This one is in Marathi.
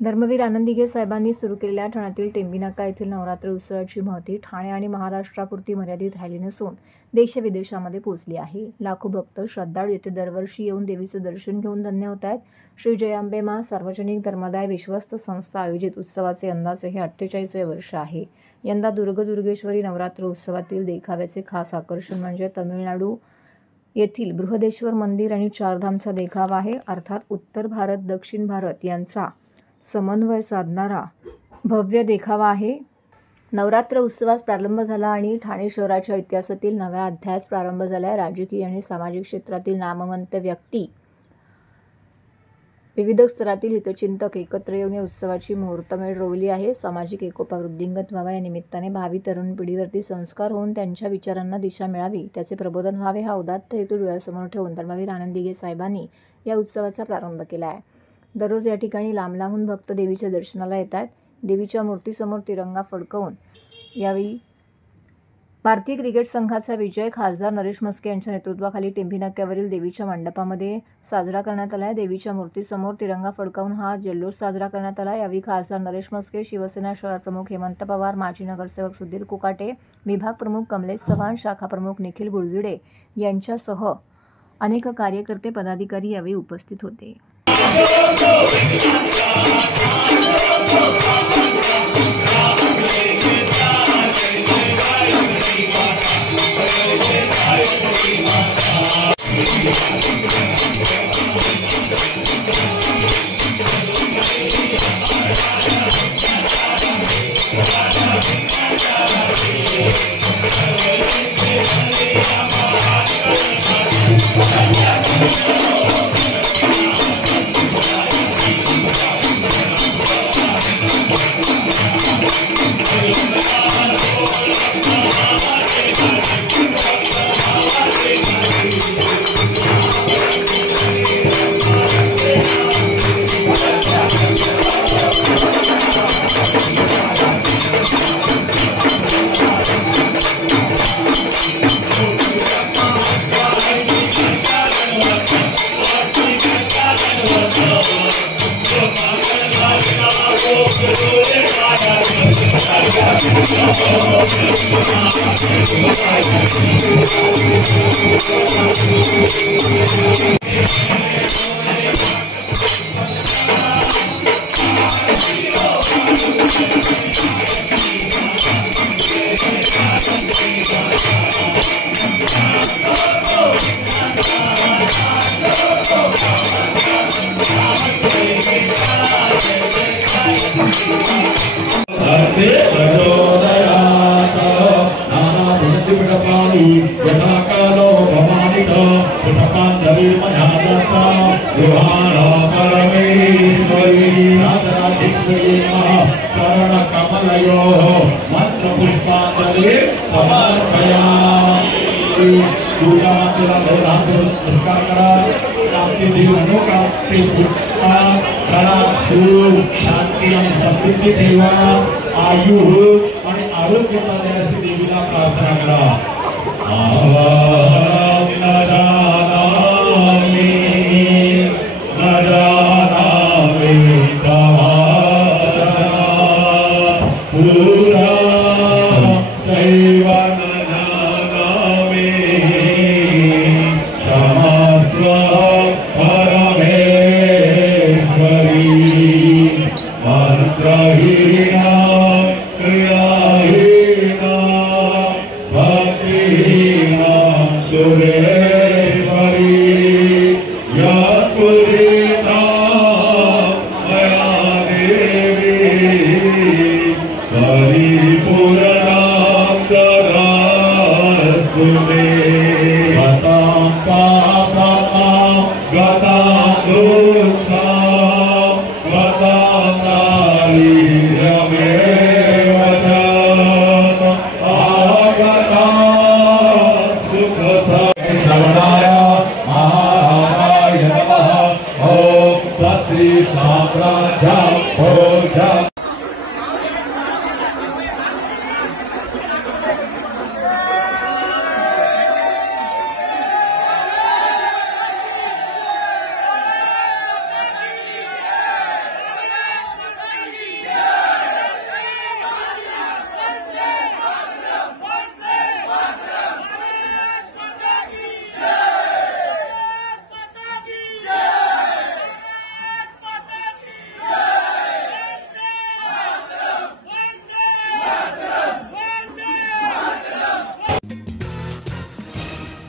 धर्मवीर आनंदीगे साहेबांनी सुरू केलेल्या ठाण्यातील टेंबीनाका येथील नवरात्र उत्सवाची महती ठाणे आणि महाराष्ट्रापुरती मर्यादित राहिली नसून देश-विदेशामध्ये पोहोचली आहे। लाखो भक्त श्रद्धाळू येथे दरवर्षी येऊन देवीचे दर्शन घेऊन धन्य होत आहेत। श्री जयांबे मां सार्वजनिक धर्मादाय विश्वस्त संस्था आयोजित उत्सवाचे यंदाचे हे 48वे वर्ष आहे। यंदा दुर्गेश्वरी नवरात्र उत्सवातील देखाव्याचे खास आकर्षण म्हणजे तमिळनाडू येथील बृहदेश्वर मंदिर आणि चारधामचा देखावा आहे। अर्थात उत्तर भारत दक्षिण भारत यांचा समन्वय साधणारा भव्य देखावा आहे। नवरात्र उत्सवास प्रारंभ झाला आणि ठाणे शहराच्या इतिहासातील नव्या अध्यायास प्रारंभ झाला। राजकीय आणि सामाजिक क्षेत्रातील नामवंत व्यक्ती, विविध स्तरातील हितचिंतक एकत्र येऊन या उत्सवाची मुहूर्तमेढ रोवली आहे। सामाजिक एकोपा वृद्धिंगत व्हावा या निमित्ताने भावी तरुण पिढीवरती संस्कार होऊन त्यांच्या विचारांना दिशा मिळावी, त्याचे प्रबोधन व्हावे हा उदात्त हेतू डोळ्यासमोर ठेवून धर्मवीर आनंदीगे साहेबांनी या उत्सवाचा प्रारंभ केला आहे। दररोज या ठिकाणी लांब-लांबून भक्त देवीच्या दर्शनाला येतात। देवीच्या मूर्तीसमोर तिरंगा फडकवून यावेळी भारतीय क्रिकेट संघाचा विजय खासदार नरेश म्हस्के यांच्या नेतृत्वाखाली टेंभी नाक्यावरील देवीच्या मंडपामध्ये साजरा करण्यात आला आहे। देवीच्या मूर्तीसमोर तिरंगा फडकावून हा जल्लोष साजरा करण्यात आला। यावेळी खासदार नरेश म्हस्के, शिवसेना शहर प्रमुख हेमंत पवार, माजी नगरसेवक सुधीर कुकाटे, विभाग प्रमुख कमलेश चव्हाण, शाखा प्रमुख निखिल गुळजुडे यांच्यासह अनेक कार्यकर्ते पदाधिकारी यावेळी उपस्थित होते। शांती आणि समृद्धी ठेवा, आयु आणि आरोग्य देण्याची देवीला प्रार्थना करा। साम्राज्य